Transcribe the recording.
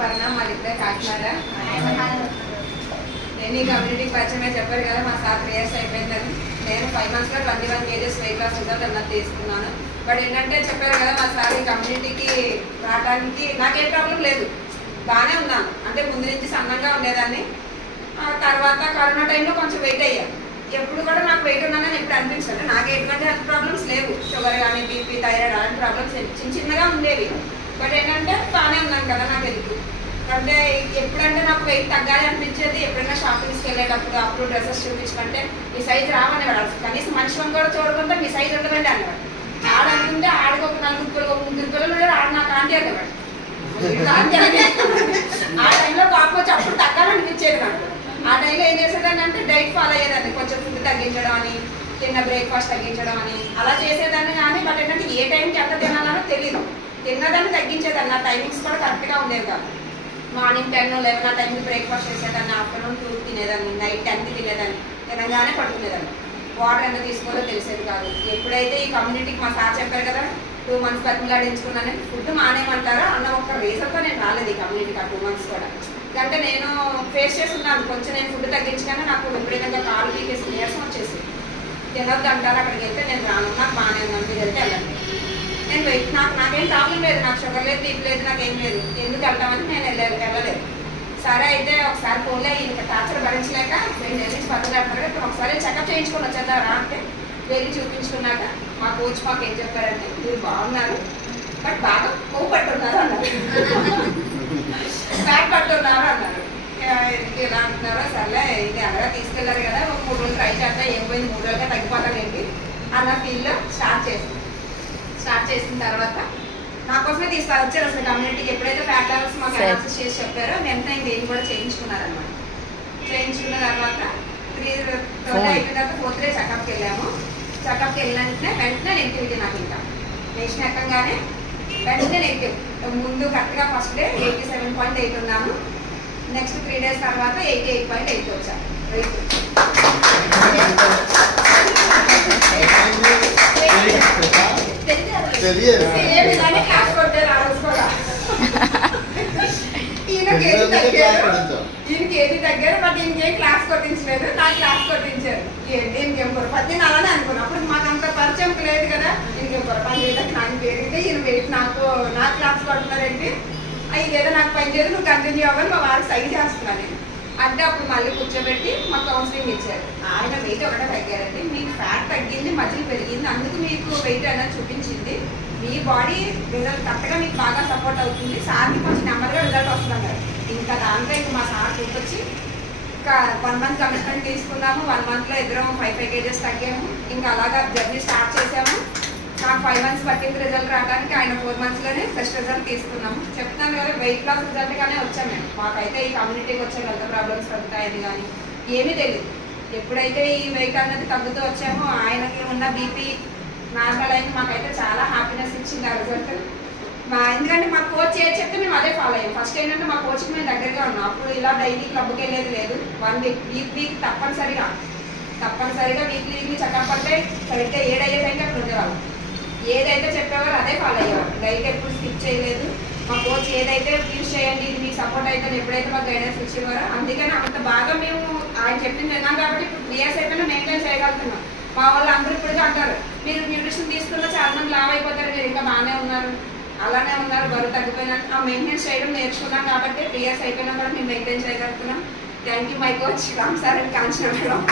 పరణ మాది కాకినాడ. నేను ఈ కమ్యూనిటీకి పరిచయమే చెప్పారు కదా, మా సార్ 3 years అయిపోయిందని. నేను 5 monthsలో 21 kgs వెయిట్ లాస్ రిజల్ట్ అన్నది తీసుకున్నాను. బట్ ఏంటంటే చెప్పారు కదా మా సార్, ఈ కమ్యూనిటీకి రావడానికి నాకే ప్రాబ్లం లేదు, బాగానే ఉన్నాను. అంటే ముందు నుంచి సన్నంగా ఉండేదాన్ని. తర్వాత కరోనా టైంలో కొంచెం వెయిట్ అయ్యాను. ఎప్పుడు కూడా నాకు వెయిట్ ఉన్నానని ఎప్పుడు అనిపించదు. నాకు ఎటువంటి హెల్త్ ప్రాబ్లమ్స్ లేవు, షుగర్ కానీ బీపీ థైరాయిడ్ అలాంటి ప్రాబ్లమ్స్ చిన్నగా ఉండేవి. బట్ ఏంటంటే బాగానే ఉన్నాను కదా, నాకు ఎందుకు అంటే ఎప్పుడంటే నాకు వెయిట్ తగ్గాలి అనిపించేది, ఎప్పుడైనా షాపింగ్స్కి వెళ్ళేటప్పుడు అప్పుడు డ్రెస్సెస్ చూపించుకుంటే మీ సైజ్ రావనేవాడు. కనీసం మనిషి కూడా చూడకుండా మీ సైజ్ ఉండదండి అనేవాడు. ఆడనుకుంటే ఆడికి ఒక 4 పిల్లలు ఆడ నాకు ఆంటీ అనేవాడు. ఆ టైంలో పాపం వచ్చి అప్పుడు తగ్గాలనిపించేది నాకు. ఆ టైంలో ఏం చేసేదాన్ని అంటే డైట్ ఫాలో అయ్యేదాన్ని, కొంచెం ఫుడ్ తగ్గించడం అని, తిన్న బ్రేక్ఫాస్ట్ తగ్గించడం అని అలా చేసేదాన్ని. కానీ బట్ ఏంటంటే ఏ టైంకి ఎంత తినాలనో తెలియదు, తిన్నదాన్ని తగ్గించేదాన్ని. నా టైమింగ్స్ కూడా కరెక్ట్గా ఉండేవి కాదు. మార్నింగ్ 10, 11 ఆ టైంకి బ్రేక్ఫాస్ట్ చేసేదాన్ని, ఆఫ్టర్నూన్ 2 తినేదాన్ని, నైట్ 10కి తినేదాన్ని, తినగానే పడుకునేదాన్ని. వాటర్ ఎంత తీసుకోవాలో తెలిసేది కాదు. ఎప్పుడైతే ఈ కమ్యూనిటీకి మా సార్ చెప్పారు కదా 2 months బతిమలాడించుకున్నాను, ఫుడ్ మానేయమంటారా అన్న ఒక రీజన్తో నేను రాలేదు ఈ కమ్యూనిటీకి. ఆ 2 months కూడా అంటే నేను ఫేస్ చేస్తున్నాను. కొంచెం నేను ఫుడ్ తగ్గించగానే నాకు విపరీతంగా కాలు పీకేసి నీరసం వచ్చేసి, తినొద్దు అంటారు. అక్కడికి వెళ్తే నేను రాను, నాకు బాగానే ఉన్నాను, మీరు వెళ్తే వెళ్ళండి. నేను వెయిట్ నాకేం ప్రాబ్లం లేదు, నాకు షుగర్ లేదు, బీపీ లేదు, నాకేం లేదు, ఎందుకు వెళ్తామని నేను వెళ్ళలేదు. సరే అయితే ఒకసారి ఫోన్లో ఇంకా టార్చర్ భరించలేక 2 days నుంచి బతులాడుతున్నారు, ఇప్పుడు ఒకసారి చెకప్ చేయించుకొని వచ్చేద్దారా అంటే వెళ్ళి చూపించుకున్నాక మా కోచ్ మాకు ఏం చెప్పారంటే, మీరు బాగున్నారు బట్ బాగా కొవ్వు పట్టున్నారు అన్నారు, ఫ్యాట్ పట్టున్నారు అన్నారు. ఇలా అంటున్నారో సర్లే ఇది అనగా తీసుకెళ్లారు కదా, ఒక 3 రోజులు ట్రై చేస్తా, ఏం పోయింది 3 రోజులుగా తగ్గిపోతానండి అన్న ఫీల్డ్లో స్టార్ట్ చేసిన తర్వాత నా కోసమే తీసుకొచ్చారు అసలు కమ్యూనిటీకి. ఎప్పుడైతే ఫ్యాట్ లెవెల్స్ మాకు అనాలిసిస్ చేసి చెప్పారో వెంటనే దేని కూడా చేయించుకున్నారనమాట. చేయించుకున్న తర్వాత 3 రోజులు అయిపోయిన తర్వాత 4th day చెకప్కి వెళ్ళాము. చెకప్కి వెళ్ళిన వెంటనే నెగిటివిటీ. నాకు ఇంకా నేషన్ ఎక్కగానే వెంటనే నెగిటివ్. ముందు కరెక్ట్గా ఫస్ట్ డే 87.8 ఉన్నాను, నెక్స్ట్ 3 days తర్వాత 88.8 వచ్చాను వెయిట్. క్లాస్ కొట్టారు ఆ రోజు కూడా. ఈయనకి ఏది తగ్గారు బట్ ఈయనకేం క్లాస్ కొట్టించలేదు, నాకు క్లాస్ కొట్టించారు. ఈయనకేం పొరపాటు, నేను అలానే అనుకున్నాను. అప్పుడు మాకు అంత పరిచయం లేదు కదా, ఈయనకేం పొరపాటు లేదంటే నాకు పేరుంటే ఈయన వెయిట్ నాకు క్లాస్ కొడుతున్నారంటే ఇదేదో నాకు పని చేయదు, నువ్వు కంటిన్యూ అవ్వాలి మా వారికి సైన్ చేస్తున్నాను నేను అంటే. అప్పుడు మళ్ళీ కూర్చోబెట్టి మాకు కౌన్సిలింగ్ ఇచ్చారు. ఆయన వెయిట్ ఒకటే తగ్గారండి, మీకు ఫ్యాట్ తగ్గింది, మజిల్ పెరిగింది, అందుకు మీకు వెయిట్ అనేది చూపించింది. మీ బాడీ రిజల్ట్ కరెక్ట్గా మీకు బాగా సపోర్ట్ అవుతుంది, సార్కి కొంచెం నెమ్మదిగా రిజల్ట్ వస్తున్నారు. ఇంకా దాంట్లో ఇంకా మా సార్ చూపించి ఇంకా 1 month కమిట్మెంట్ తీసుకున్నాము. 1 monthలో ఇద్దరం 5 kgs తగ్గాము. ఇంకా అలాగా జర్నీ స్టార్ట్ చేసాము. నాకు 5 months పట్టింది రిజల్ట్ రావడానికి, ఆయన 4 monthsలోనే బెస్ట్ రిజల్ట్ తీసుకున్నాము. చెప్తాను కదా వెయిట్ లాస్ రిజల్ట్గానే వచ్చాము మేము. మాకైతే ఈ కమ్యూనిటీకి వచ్చే హెల్త్ ప్రాబ్లమ్స్ తగ్గుతాయని కానీ ఏమీ తెలియదు. ఎప్పుడైతే ఈ వెయిట్ అనేది తగ్గుతూ వచ్చామో ఆయనకి ఉన్న బీపీ నార్మల్ అయింది. మాకైతే చాలా హ్యాపీనెస్ ఇచ్చింది ఆ రిజల్ట్. ఎందుకంటే మా కోచ్ ఏది చెప్తే మేము అదే ఫాలో అయ్యాం. ఫస్ట్ ఏంటంటే మా కోచ్కి మేము దగ్గరగా ఉన్నాం. అప్పుడు ఇలా డైలీ క్లబ్కి వెళ్ళేది లేదు. 1 week వీక్ తప్పనిసరిగా వీక్లీ చెకప్ అంటే సరిగ్గా 7 అయ్యే టైంకి అక్కడ ఉండేవాళ్ళం. ఏదైతే చెప్పేవారు అదే ఫాలో అయ్యేవారు. డైట్ ఎప్పుడు స్కిప్ చేయలేదు. మా కోచ్ ఏదైతే యూజ్ చేయండి ఇది మీకు సపోర్ట్ అయితే ఎప్పుడైతే మాకు గైడెన్స్ ఇచ్చేవారో అందుకని అంత బాగా మేము ఆయన చెప్పింది విన్నాం కాబట్టి ఇప్పుడు 3 years అయిపోయినా మెయింటైన్ చేయగలుగుతున్నాం. మా వాళ్ళు అందరూ ఇప్పటికీ అంటారు, మీరు న్యూట్రిషన్ తీసుకున్న చాలా మంది లావ్ అయిపోతారు, మీరు ఇంకా బాగానే ఉన్నారు, అలానే ఉన్నారు, బరువు తగ్గిపోయినా. ఆ మెయింటెనెన్స్ చేయడం నేర్చుకున్నాం కాబట్టి 3 years అయిపోయినా కూడా మేము మెయింటైన్ చేయగలుగుతున్నాం. Thank you my coach Ram sir and Kanchana madam.